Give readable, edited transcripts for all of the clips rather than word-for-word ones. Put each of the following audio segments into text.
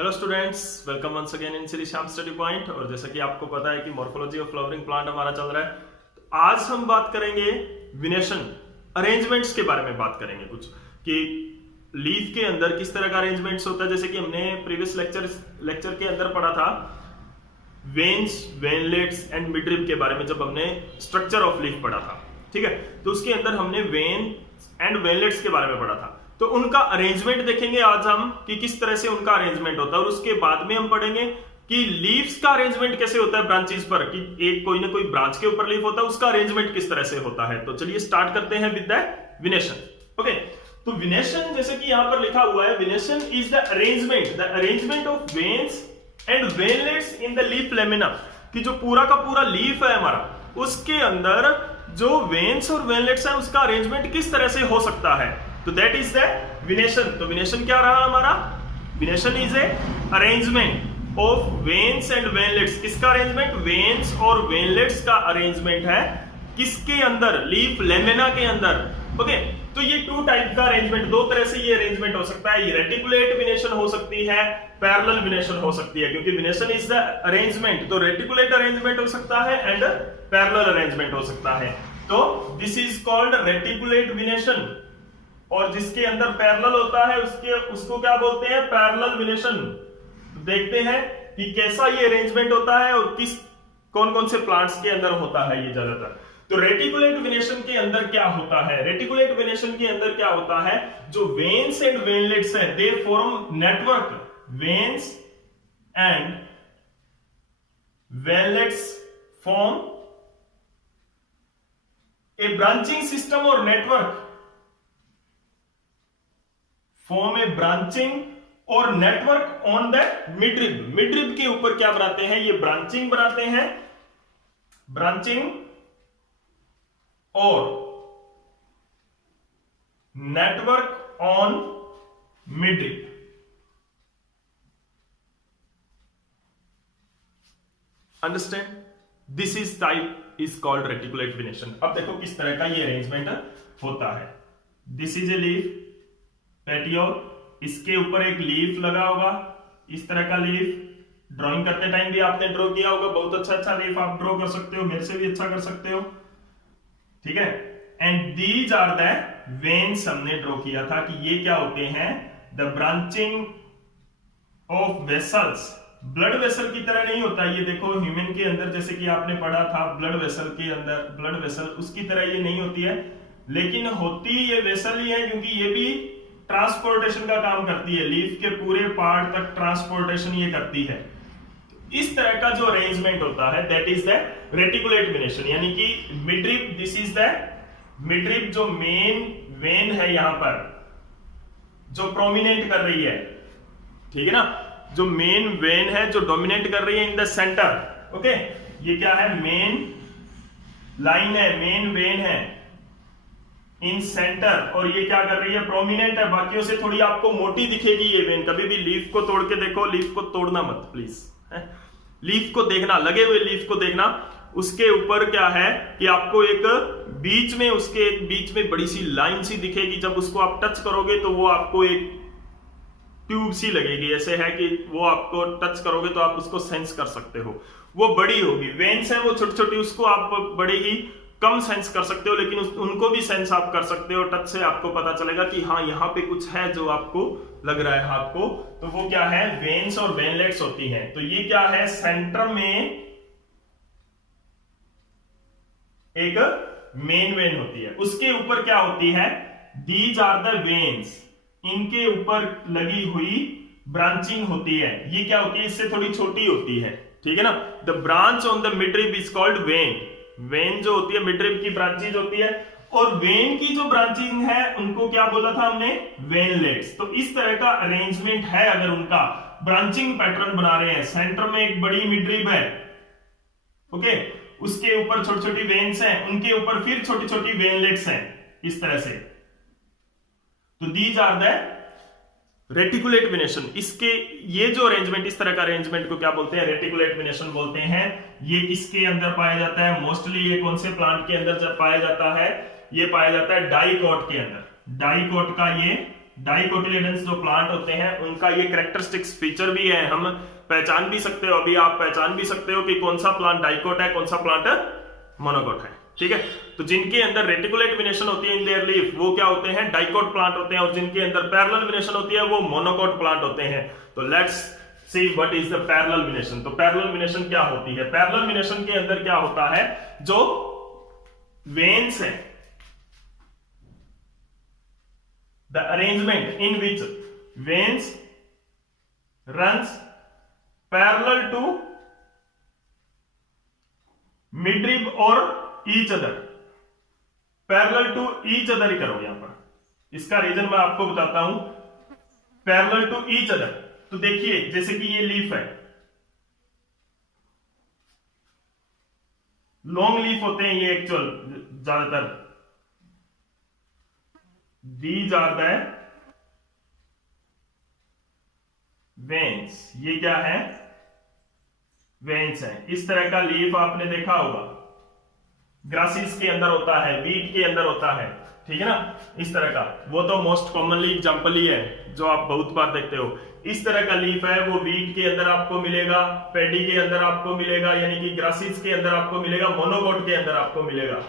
Hello students, welcome once again in Shri Shyam study point. और जैसा कि आपको पता है कि मॉर्फोलॉजी ऑफ फ्लावरिंग प्लांट हमारा चल रहा है, तो आज हम बात करेंगे विनेशन अरेंजमेंट्स के बारे में बात करेंगे कुछ कि लीफ के अंदर किस तरह का अरेंजमेंट्स होता है। जैसे कि हमने प्रीवियस लेक्चर के अंदर पढ़ा था वेन्स, वेनलेट्स एंड मिडरिब के बारे में, जब हमने स्ट्रक्चर ऑफ लीफ पढ़ा था। ठीक है, तो उसके अंदर हमने वेन एंड वेनलेट्स के बारे में पढ़ा था। तो उनका अरेंजमेंट देखेंगे आज हम कि किस तरह से उनका अरेंजमेंट होता है, और उसके बाद में हम पढ़ेंगे कि लीव्स का अरेंजमेंट कैसे होता है ब्रांचेस पर, कि एक कोई ना कोई ब्रांच के ऊपर लीफ होता है, उसका अरेंजमेंट किस तरह से होता है। तो चलिए स्टार्ट करते हैं विद द विनेशन। ओके, तो विनेशन जैसे कि यहां पर लिखा हुआ है, विनेशन is the arrangement of veins and veinlets in the leaf lamina, कि जो पूरा का पूरा लीफ है हमारा, उसके अंदर जो वेन्स और वेनलेट्स है उसका अरेंजमेंट किस तरह से हो सकता है। तो दैट इज द विनेशन। तो विनेशन क्या रहा हमारा? विनेशन is a arrangement of veins and veinlets. किसका अरेंजमेंट? वेन्स और वेनलेट्स का अरेंजमेंट है किसके अंदर? लीफ लेमिना के अंदर। ओके, तो ये टू टाइप का अरेंजमेंट, दो तरह से ये अरेंजमेंट हो सकता है। ये रेटिकुलेट विनेशन हो सकती है, पैरेलल विनेशन हो सकती है, क्योंकि विनेशन इज द अरेंजमेंट। तो रेटिकुलेट अरेंजमेंट हो सकता है एंड पैरेलल अरेंजमेंट हो सकता है। तो दिस इज कॉल्ड रेटिकुलेट विनेशन, और जिसके अंदर पैरेलल होता है उसको क्या बोलते हैं? पैरेलल विनेशन। देखते हैं कि कैसा ये अरेंजमेंट होता है और कौन कौन से प्लांट्स के अंदर होता है ये ज्यादातर। तो रेटिकुलेट विनेशन के अंदर क्या होता है? रेटिकुलेट विनेशन के अंदर क्या होता है? जो वेन्स एंड वेनलेट्स है, they form network. Veins and veinlets form A branching system और नेटवर्क, फॉर्म ए ब्रांचिंग और network on the midrib. Midrib के ऊपर क्या बनाते हैं? ये ब्रांचिंग बनाते हैं, ब्रांचिंग और network on midrib. Understand? This is type is called reticulate विनेशन। अब देखो किस तरह का ये अरेंजमेंट होता है। This is a leaf petiole, इसके ऊपर एक लीफ लगा होगा, इस तरह का लीफ। ड्राइंग करते टाइम भी आपने ड्रॉ किया होगा, बहुत अच्छा लीफ आप ड्रॉ कर सकते हो, मेरे से भी अच्छा कर सकते हो। ठीक है, and these are the veins. हमने ड्रॉ किया था कि ये क्या होते हैं? The branching of vessels. Blood vessel की तरह नहीं होता ये, देखो ह्यूमन के अंदर जैसे कि आपने पढ़ा था ब्लड वेसल के अंदर, ब्लड वेसल उसकी तरह ये नहीं होती है, लेकिन होती ये वेसल ही है, क्योंकि ये भी ट्रांसपोर्टेशन का काम करती है, लीफ के पूरे पार्ट तक ट्रांसपोर्टेशन ये करती है। इस तरह का जो अरेंजमेंट होता है दैट इज द रेटिकुलेट विनेशन। यानी कि midrib, this is the midrib, जो मेन वेन है यहां पर जो प्रोमिनेंट कर रही है। ठीक है ना, जो मेन वेन है जो डोमिनेट कर रही है इन द सेंटर। ओके, ये क्या है? मेन लाइन है, मेन वेन है इन सेंटर, और ये क्या कर रही है? प्रोमिनेंट है, बाकियों से थोड़ी आपको मोटी दिखेगी ये वेन। कभी भी लीफ को तोड़ के देखो, लीफ को तोड़ना मत प्लीज, लीफ को देखना, लगे हुए लीफ को देखना, उसके ऊपर क्या है कि आपको एक बीच में, उसके एक बीच में बड़ी सी लाइन सी दिखेगी। जब उसको आप टच करोगे तो वो आपको एक ट्यूब सी लगेगी, ऐसे है कि वो आपको टच करोगे तो आप उसको सेंस कर सकते हो। वो बड़ी होगी, वेन्स है वो छोटी छोटी, उसको आप बड़े ही कम सेंस कर सकते हो, लेकिन उनको भी सेंस आप कर सकते हो। टच से आपको पता चलेगा कि हाँ यहाँ पे कुछ है जो आपको लग रहा है हाथ को। तो वो क्या है? वेन्स और वेनलेट्स होती हैं। तो ये क्या है? सेंटर में एक मेन वेन होती है, उसके ऊपर क्या होती है? दीज आर द वेन्स, इनके ऊपर लगी हुई ब्रांचिंग होती है। ये क्या होती है? इससे थोड़ी छोटी होती है। ठीक है ना, the branch on the midrib is called when. When जो होती है मिडरिब की ब्रांचेज होती है, और वेन की जो ब्रांचिंग है उनको क्या बोला था हमने? वेनलेट्स। तो इस तरह का अरेंजमेंट है। अगर उनका ब्रांचिंग पैटर्न बना रहे हैं, सेंटर में एक बड़ी मिडरिब है, ओके, उसके ऊपर छोटी छोटी वेन्स हैं, उनके ऊपर फिर छोटी छोटी वेनलेट्स हैं, इस तरह से। तो these are the reticulate venation. इसके ये जो अरेंजमेंट, इस तरह का अरेंजमेंट को क्या बोलते हैं? रेटिकुलेट विनेशन बोलते हैं। ये किसके अंदर पाया जाता है? मोस्टली ये कौन से प्लांट के अंदर जब पाया जाता है? ये पाया जाता है डाइकोट के अंदर। डाइकोट का ये डाइकोटिलेडन्स जो प्लांट होते हैं उनका ये कैरेक्टरिस्टिक्स फीचर भी है, हम पहचान भी सकते हो, अभी आप पहचान भी सकते हो कि कौन सा प्लांट डाइकोट है, कौन सा प्लांट मोनोकोट है। ठीक है, तो जिनके अंदर रेटिकुलेट वेनेशन होती है इन देयर लीफ वो क्या होते हैं, डाइकोट प्लांट होते हैं, और जिनके अंदर पैरेलल वेनेशन होती है वो मोनोकोट प्लांट होते हैं। तो let's see what is the parallel venation. तो पैरेलल वेनेशन क्या होती है? पैरेलल वेनेशन के अंदर क्या होता है, जो वेन्स है, the arrangement in which veins runs parallel to midrib और each other, parallel to each other ही करो यहां पर, इसका रीजन मैं आपको बताता हूं। पैरेलल टू ईच अदर, तो देखिए जैसे कि ये लीफ है, लॉन्ग लीफ होते हैं ये एक्चुअल ज्यादातर, दीज आर द वेन्स, ये क्या है, वेन्स है। इस तरह का लीफ आपने देखा होगा, ग्रासेस के अंदर होता है, वीट के अंदर होता है, ठीक है ना, इस तरह का, वो तो मोस्ट कॉमनली एग्जांपल ही है जो आप बहुत बार देखते हो। इस तरह का लीफ है, वो वीट के अंदर आपको मिलेगा, पैडी के अंदर आपको मिलेगा, यानी कि ग्रासेस के अंदर आपको मिलेगा, मोनोकोट के अंदर आपको मिलेगा,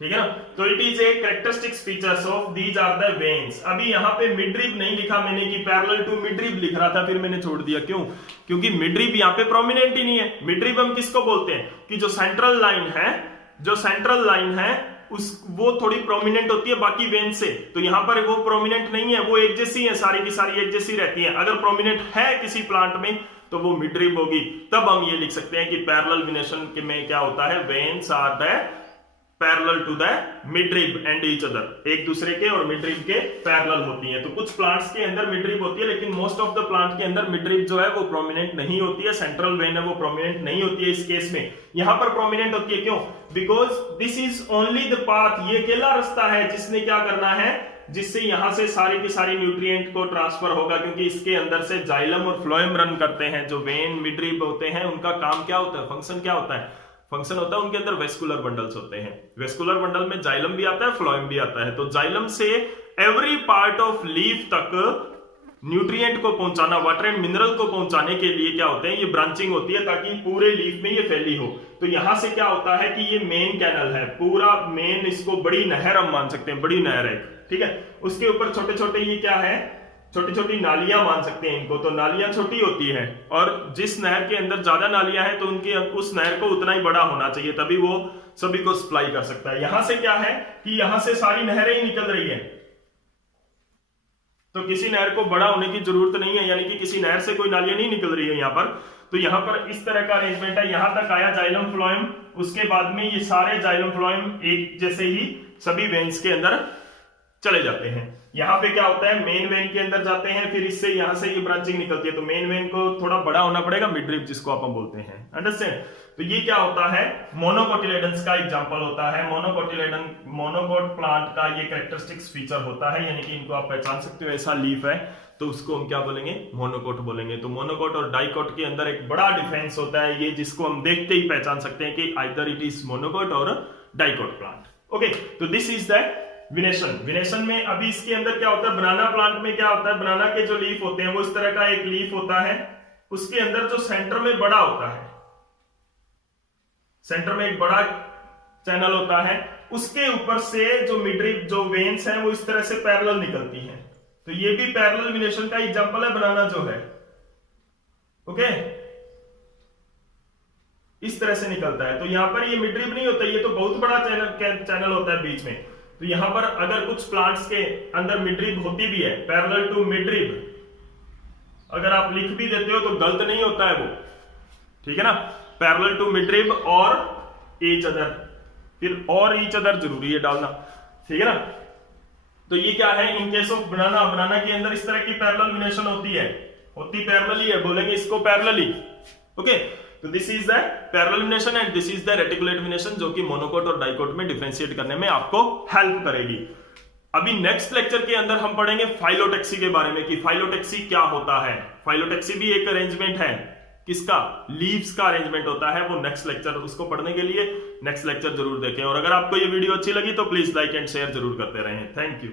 ठीक है ना। तो it is a characteristics features of these are the veins. अभी यहां पे मिडरिब नहीं लिखा मैंने कि पैरेलल टू मिडरिब लिख रहा था, फिर मैंने छोड़ दिया, क्यों? क्योंकि मिडरिब यहां पे प्रोमिनेंट ही नहीं है। मिडरिब हम किसको बोलते हैं कि जो सेंट्रल लाइन है, जो सेंट्रल लाइन है उस वो थोड़ी प्रोमिनेंट होती है बाकी वेन से, तो यहां पर वो प्रोमिनेंट नहीं है, वो एक जैसी है, सारी की सारी एक जैसी रहती है। अगर प्रोमिनेंट है किसी प्लांट में तो वो मिडरिब होगी, तब हम ये लिख सकते हैं कि पैरेलल वेनेशन में क्या होता है, veins are the parallel to the midrib and each other, एक दूसरे के और मिडरिब के पैरेलल होती है। तो कुछ प्लांट्स के अंदर मिडरिब होती है, लेकिन मोस्ट ऑफ द प्लांट के अंदर मिडरिब जो है वो प्रोमिनेंट नहीं होती है, सेंट्रल वेन है वो प्रोमिनेंट नहीं होती है। इस केस में यहां पर प्रोमिनेंट होती है, क्यों? Because this is only the path, ये अकेला रास्ता है जिसने क्या करना है, जिससे यहां से सारी की सारी न्यूट्रिएंट को ट्रांसफर होगा, क्योंकि इसके अंदर से जाइलम और फ्लोएम रन करते हैं। जो वेन मिडरिब होते हैं उनका काम क्या होता है, फंक्शन क्या होता है, फंक्शन होता है उनके अंदर वेस्कुलर बंडल्स होते हैं, वेस्कुलर बंडल में जाइलम भी आता है, फ्लोएम भी आता है। तो जाइलम से एवरी पार्ट ऑफ लीफ तक न्यूट्रिएंट को पहुंचाना, वाटर एंड मिनरल को पहुंचाने के लिए क्या होते हैं, ये ब्रांचिंग होती है ताकि पूरे लीफ में ये फैली हो। तो यहां से क्या होता है कि ये मेन कैनल है, पूरा मेन, इसको बड़ी नहर हम मान सकते हैं, बड़ी नहर है, ठीक है। उसके ऊपर छोटे छोटे ये क्या है, छोटी छोटी नालियां मान सकते हैं इनको, तो नालियां छोटी होती है, और जिस नहर के अंदर ज्यादा नालियां हैं तो उनके उस नहर को उतना ही बड़ा होना चाहिए, तभी वो सभी को सप्लाई कर सकता है। यहां से क्या है कि यहां से सारी नहरें ही निकल रही है, तो किसी नहर को बड़ा होने की जरूरत नहीं है, यानी कि किसी नहर से कोई नालियां नहीं निकल रही है यहां पर। तो यहां पर इस तरह का अरेंजमेंट है, यहां तक आया जाइलम फ्लोएम, उसके बाद में ये सारे जाइलम फ्लोएम एक जैसे ही सभी वेन्स के अंदर चले जाते हैं। यहां पे क्या होता है, मेन वेन के अंदर जाते हैं, फिर इससे यहां से ये ब्रांचिंग निकलती है, तो मेन वेन को थोड़ा बड़ा होना पड़ेगा, मिडरिब जिसको आप हम बोलते हैं, अंडरस्टैंड। तो ये क्या होता है, मोनोकोटिलेडन्स का एग्जांपल होता है। मोनोकोटिलेडन, मोनोकोट प्लांट का ये कैरेक्टरिस्टिक्स फीचर होता है, यानी कि इनको आप पहचान सकते हो, ऐसा लीफ है तो उसको हम क्या बोलेंगे, मोनोकोट बोलेंगे। तो मोनोकोट और डाइकोट के अंदर एक बड़ा डिफरेंस होता है, ये जिसको हम देखते ही पहचान सकते हैं कि आइदर इट इज मोनोकोट और डाइकोट प्लांट। ओके, तो दिस इज द विनेशन। विनेशन में अभी इसके अंदर क्या होता है, बनाना प्लांट में क्या होता है, बनाना के जो लीफ होते हैं वो इस तरह का एक लीफ होता है, उसके अंदर जो सेंटर में बड़ा होता है, सेंटर में एक बड़ा चैनल होता है, उसके ऊपर से जो मिडरिब जो वेन्स हैं वो इस तरह से पैरेलल निकलती हैं। तो ये भी पैरेलल विनेशन का एग्जांपल है, बनाना जो है, ओके, इस तरह से निकलता है। तो यहां पर ये मिडरिब नहीं होता, ये तो बहुत बड़ा चैनल होता है बीच में। तो यहां पर अगर कुछ प्लांट्स के अंदर मिडरिब होती भी है, पैरेलल टू मिडरिब, अगर आप लिख भी देते हो तो गलत नहीं होता है वो, ठीक है ना, पैरेलल टू मिडरिब और ईच अदर, फिर और ईच अदर जरूरी है डालना, ठीक है ना। तो ये क्या है, इन केस ऑफ बनाना, बनाना के अंदर इस तरह की पैरेलल वेनेशन होती है, होती पैरेलल ही है, बोलेंगे इसको पैरेलल ही, ओके। तो this is the parallel venation and this is the reticulate venation, जो कि मोनोकोट और डाइकोट में डिफरेंशिएट करने में आपको हेल्प करेगी। अभी नेक्स्ट लेक्चर के अंदर हम पढ़ेंगे फाइलोटेक्सी के बारे में कि फाइलोटेक्सी क्या होता है। फाइलोटेक्सी भी एक अरेंजमेंट है, किसका, लीव्स का अरेंजमेंट होता है। वो नेक्स्ट लेक्चर, उसको पढ़ने के लिए नेक्स्ट लेक्चर जरूर देखें। और अगर आपको ये वीडियो अच्छी लगी तो प्लीज लाइक एंड शेयर जरूर करते रहें। Thank you.